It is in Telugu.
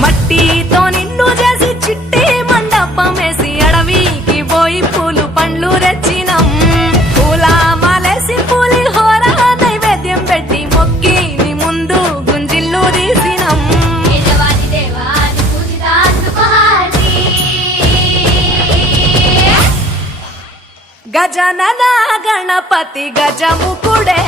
మట్టితో నిన్ను చేసి చిట్టి మండపమేసి అడవికి పోయి పూలు పండ్లు తెచ్చినం పూల మాలేసి పులిహోర నైవేద్యం పెట్టి మొక్కి నీ ముందు గుంజిల్లు తీసినం గజనన గణపతి గజముకుడే